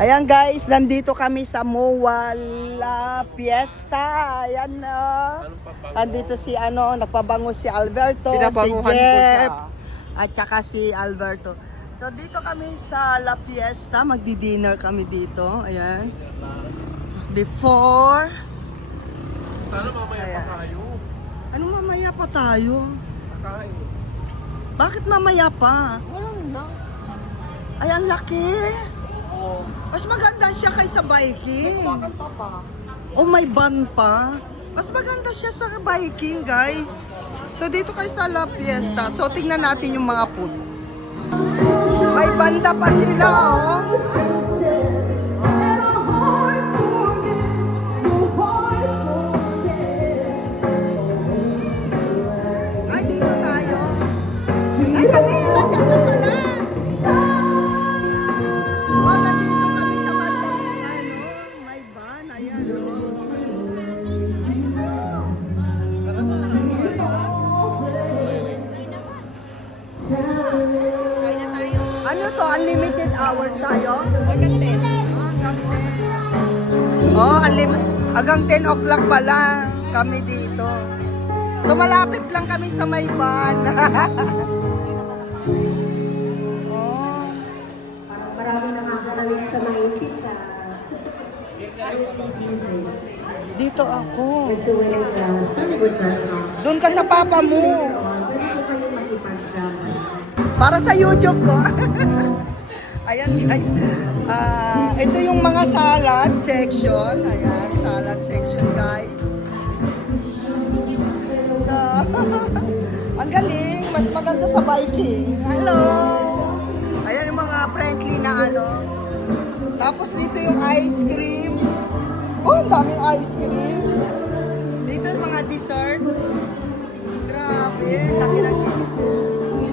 Ayan guys, nandito kami sa MOA La Fiesta. Ayan nandito si nagpabango si Alberto, si Jeff, at saka si Alberto. So dito kami sa La Fiesta, magdi-dinner kami dito. Ayan. Before. Sana mamaya Ayan. pa tayo. Anong mamaya pa tayo? Kakain. Bakit mamaya pa? Walang na. Ay, ang laki. Oo. Mas maganda siya kaysa biking. Kumakanta pa. Oh, may van pa. Mas maganda siya sa biking, guys. So, dito kayo sa La Fiesta. So, tingnan natin yung mga food. May banda pa sila, oh. Ay, dito tayo. Ay, Camila, dyan ka pala. Oh, nandito kami sa bandang, may van. Ayan, oh. Ano to? Unlimited hours tayo? Hanggang 10. Oh, hanggang 10 o'clock pa lang kami dito. So, malapit lang kami sa may van. Oh. Marami nakakalalit sa may pizza. Dito ako. Sunwood.com. Doon ka sa papa mo. Pwede ko kayo makipagdamay. Para sa YouTube ko. Ayan guys. Ito yung mga salad section. Ayan, salad section guys. So, ang galing. Mas maganda sa biking. Hello! Ayan yung mga friendly na Tapos dito yung ice cream. Oh, ang daming ice cream. Dito yung mga dessert. Grabe, laki ng dito.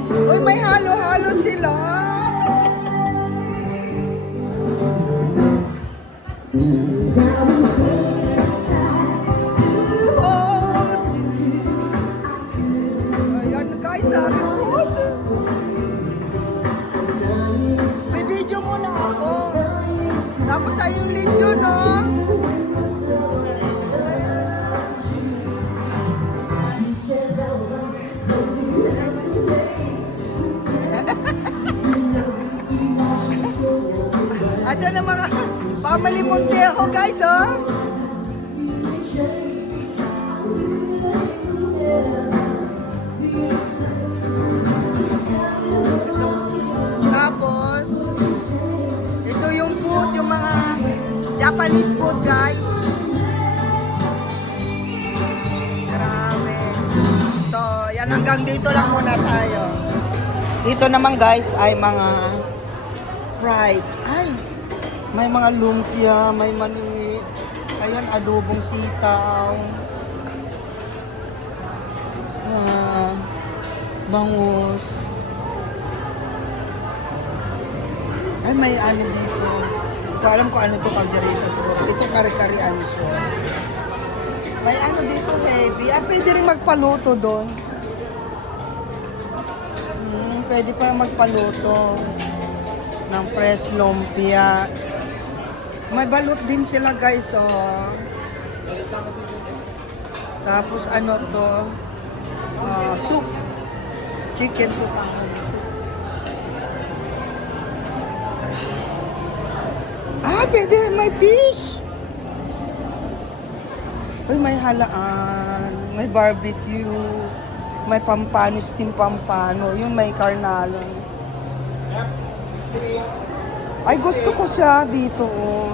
Uy, may halo-halo sila. Oh. Ayan guys, sabi ko. May video muna ako. Tapos ay yung lechon, no? Ito na mga family Montejo guys, oh. Tapos, ito yung food, yung mga Japanese food guys. Grabe. So, yan hanggang dito lang muna tayo. Dito naman guys ay mga fried. Ay, may mga lumpia, may mani. Ayan, adobong sitaw. Bangus. Ay, may ano dito. Hindi ko alam kung ano to, caldereta siguro. Ito kare-kare ano siya. May ano dito heavy. Pwede rin magpaluto doon. Pwede pa magpaluto ng fresh lumpia. May balot din sila guys, oh. Tapos ano to? Soup. Chicken soup ang soup. Pwede. May fish. Uy, may halaan. May barbecue. May pampano, steam pampano. Yung may carnalo. Ay, gusto ko siya dito, oh.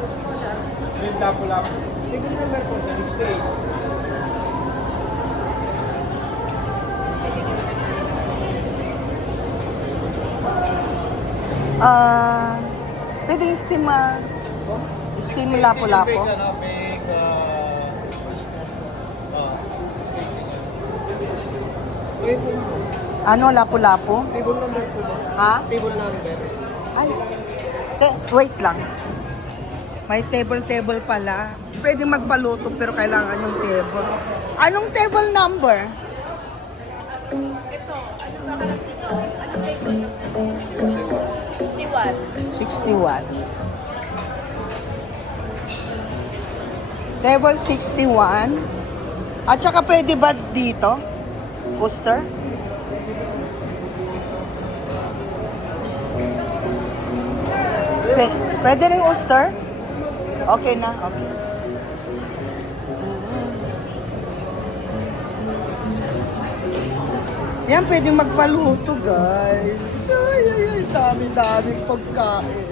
Gusto mo siya? Yung lapo-lapo. Tignan number po sa 68. Pwede yung steam lapo-lapo. Ano, lapo-lapo? Table number po ba? Ha? Table number. Ay, wait lang. May table pala. Pwede magpaluto pero kailangan yung table. Anong table number? Ito. Ano ba? Anong table? 61. Level 61. At saka pwede ba dito? Booster? Pwede rin oyster? Okay na, okay. Yan, pwede magpaluto, guys. Ay, dami-daming pagkain.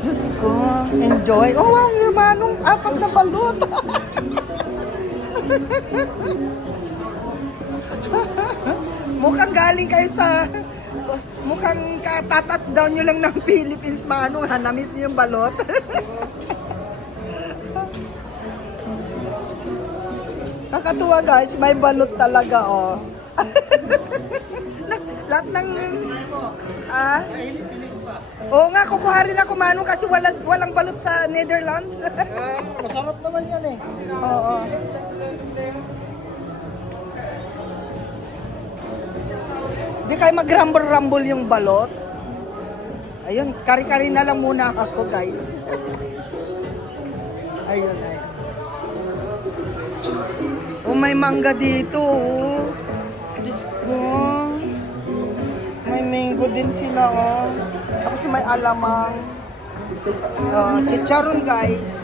Diyos ko, enjoy. Oh, wow, yung manong apat na balot. Mukhang galing kayo sa... Mukhang katatouchdown nyo lang ng Philippines, manong. Ha, na-miss nyo yung balot. Nakakatuwa guys, may balot talaga oh. Lahat ng Oo nga, kukuha rin ako manong kasi walang balot sa Netherlands. Masarap naman yan eh. Oo. Di kayo mag-rumble-rumble yung balot. Ayun, kari-kari na lang muna ako guys. Ayun, ayun. Oh, may mangga dito, oh. Diyos ko. May mango din sila, oh. Tapos may alamang. Chicharon, guys.